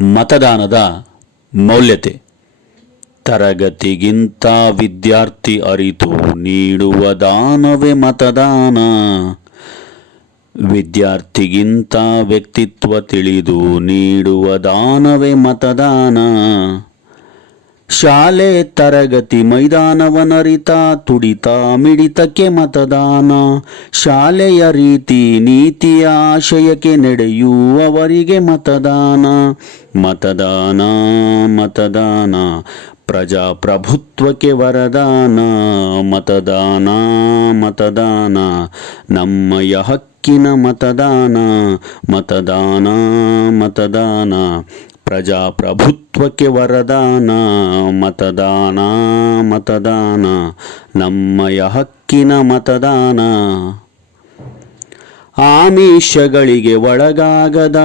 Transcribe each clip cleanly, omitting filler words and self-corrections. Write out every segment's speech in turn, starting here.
ಮತದಾನದ ಮೌಲ್ಯತೆ. ತರಗತಿಗಿಂತ ವಿದ್ಯಾರ್ಥಿ ಅರಿತು ನೀಡುವ ದಾನವೇ ಮತದಾನ. ವಿದ್ಯಾರ್ಥಿಗಿಂತ ವ್ಯಕ್ತಿತ್ವ ತಿಳಿದು ನೀಡುವ ದಾನವೇ ಮತದಾನ. ಶಾಲೆ ತರಗತಿ ಮೈದಾನವನರಿತ ತುಡಿತ ಮಿಡಿತಕ್ಕೆ ಮತದಾನ. ಶಾಲೆಯ ರೀತಿ ನೀತಿಯ ಆಶಯಕ್ಕೆ ನಡೆಯುವವರಿಗೆ ಮತದಾನ. ಮತದಾನ ಮತದಾನ ಪ್ರಜಾಪ್ರಭುತ್ವಕ್ಕೆ ವರದಾನ. ಮತದಾನ ಮತದಾನ ನಮ್ಮಯ ಹಕ್ಕಿನ ಮತದಾನ. ಮತದಾನ ಮತದಾನ ಪ್ರಜಾಪ್ರಭುತ್ವಕ್ಕೆ ವರದಾನ. ಮತದಾನ ಮತದಾನ ನಮ್ಮಯ ಹಕ್ಕಿನ ಮತದಾನ. ಆಮಿಷಗಳಿಗೆ ಒಳಗಾಗದ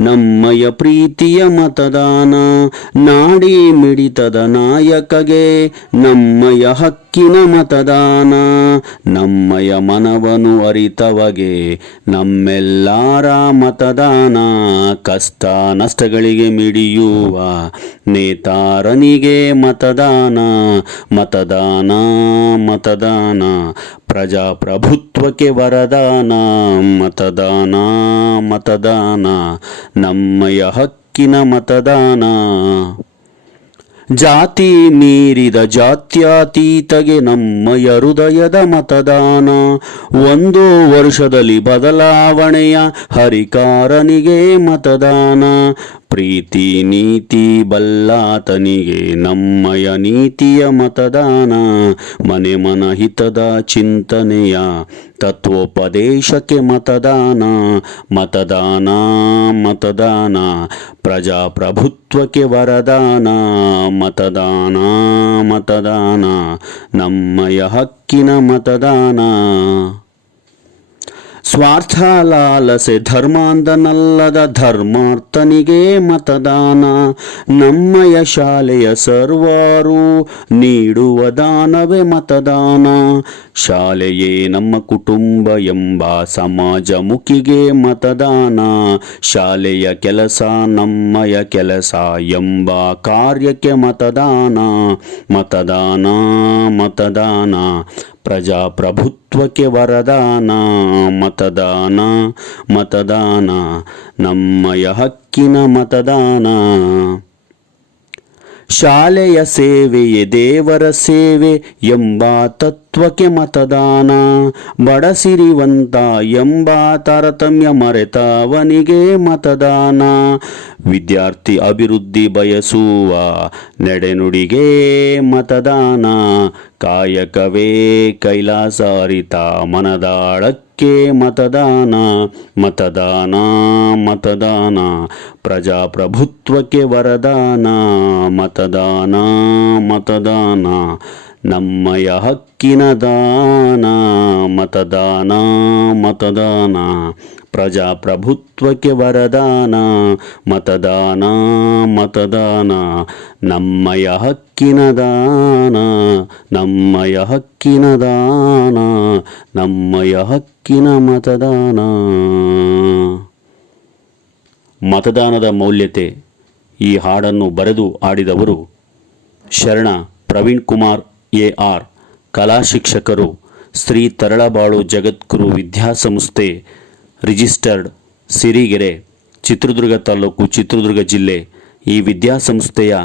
ನಮ್ಮಯ ಪ್ರೀತಿಯ ಮತದಾನ. ನಾಡಿ ಮಿಡಿತದ ನಾಯಕಗೆ ನಮ್ಮಯ ಹಕ್ಕಿನ ಮತದಾನ. ನಮ್ಮಯ ಮನವನ್ನು ಅರಿತವಗೆ ನಮ್ಮೆಲ್ಲರ ಮತದಾನ. ಕಷ್ಟ ನಷ್ಟಗಳಿಗೆ ಮಿಡಿಯುವ ನೇತಾರನಿಗೆ ಮತದಾನ. ಮತದಾನ ಮತದಾನ ಪ್ರಜಾಪ್ರಭುತ್ವಕ್ಕೆ ವರದಾನ. ಮತದಾನ ಮತದಾನ ನಮ್ಮಯ ಹಕ್ಕಿನ ಮತದಾನ. ಜಾತಿ ಮೀರಿದ ಜಾತ್ಯತೀತಗೆ ನಮ್ಮಯ ಹೃದಯದ ಮತದಾನ. ಒಂದು ವರ್ಷದಲ್ಲಿ ಬದಲಾವಣೆಯ ಹರಿಕಾರನಿಗೆ ಮತದಾನ. ಪ್ರೀತಿ ನೀತಿ ಬಲ್ಲಾತನಿಗೆ ನಮ್ಮಯ ನೀತಿಯ ಮತದಾನ. ಮನೆ ಮನಹಿತದ ಚಿಂತನೆಯ ತತ್ವೋಪದೇಶಕ್ಕೆ ಮತದಾನ. ಮತದಾನ ಮತದಾನ ಪ್ರಜಾಪ್ರಭುತ್ವಕ್ಕೆ ವರದಾನ. ಮತದಾನ ಮತದಾನ ನಮ್ಮಯ ಹಕ್ಕಿನ ಮತದಾನ. ಸ್ವಾರ್ಥ ಲಾಲಸೆ ಧರ್ಮಾಂಧನಲ್ಲದ ಧರ್ಮಾರ್ಥನಿಗೆ ಮತದಾನ. ನಮ್ಮಯ ಶಾಲೆಯ ಸರ್ವರು ನೀಡುವ ದಾನವೇ ಮತದಾನ. ಶಾಲೆಯೇ ನಮ್ಮ ಕುಟುಂಬ ಎಂಬ ಸಮಾಜಮುಖಿಗೆ ಮತದಾನ. ಶಾಲೆಯ ಕೆಲಸ ನಮ್ಮಯ ಕೆಲಸ ಎಂಬ ಕಾರ್ಯಕ್ಕೆ ಮತದಾನ. ಮತದಾನ ಮತದಾನ ಪ್ರಜಾಪ್ರಭುತ್ವಕ್ಕೆ ವರದಾನ. ಮತದಾನ ಮತದಾನ ನಮ್ಮಯ ಹಕ್ಕಿನ ಮತದಾನ. ಶಾಲೆಯ ಸೇವೆಯೇ ದೇವರ ಸೇವೆ ಎಂಬ ತತ್ವಕ್ಕೆ ಮತದಾನ. ಬಡಸಿರಿವಂತ ಎಂಬ ತಾರತಮ್ಯ ಮರೆತವನಿಗೆ ಮತದಾನ. ವಿದ್ಯಾರ್ಥಿ ಅಭಿವೃದ್ಧಿ ಬಯಸುವ ನಡೆನುಡಿಗೆ ಮತದಾನ. ಕಾಯಕವೇ ಕೈಲಾಸ ಅರಿತ ಮನದಾಳಕ್ಕೆ ಮತದಾನ. ಮತದಾನ ಮತದಾನ ಪ್ರಜಾಪ್ರಭುತ್ವಕ್ಕೆ ವರದಾನ. ಮತದಾನ ಮತದಾನ ನಮ್ಮಯ ಹಕ್ಕಿನ ದಾನ. ಮತದಾನ ಮತದಾನ ಪ್ರಜಾಪ್ರಭುತ್ವಕ್ಕೆ ವರದಾನ. ಮತದಾನ ಮತದಾನ ನಮ್ಮಯ ಹಕ್ಕಿನ ದಾನ. ನಮ್ಮಯ ಹಕ್ಕಿನ ದಾನ. ನಮ್ಮಯ ಹಕ್ಕಿನ ಮತದಾನ. ಮತದಾನದ ಮೌಲ್ಯತೆ. ಈ ಹಾಡನ್ನು ಬರೆದು ಆಡಿದವರು ಶರಣ ಪ್ರವೀಣ್ ಕುಮಾರ್ ಎ.ಆರ್. ಕಲಾ ಶಿಕ್ಷಕರು, ಶ್ರೀ ತರಳಬಾಳು ಜಗದ್ಗುರು ವಿದ್ಯಾಸಂಸ್ಥೆ, ರಿಜಿಸ್ಟರ್ಡ್, ಸಿರಿಗೆರೆ, ಚಿತ್ರದುರ್ಗ ತಾಲೂಕು, ಚಿತ್ರದುರ್ಗ ಜಿಲ್ಲೆ. ಈ ವಿದ್ಯಾಸಂಸ್ಥೆಯ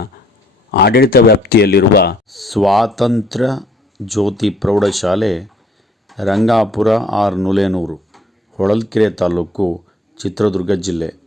ಆಡಳಿತ ವ್ಯಾಪ್ತಿಯಲ್ಲಿರುವ ಸ್ವಾತಂತ್ರ್ಯ ಜ್ಯೋತಿ ಪ್ರೌಢಶಾಲೆ, ರಂಗಾಪುರ ಆರ್ ನುಲೇನೂರು, ಹೊಳಲ್ಕೆರೆ ತಾಲೂಕು, ಚಿತ್ರದುರ್ಗ ಜಿಲ್ಲೆ.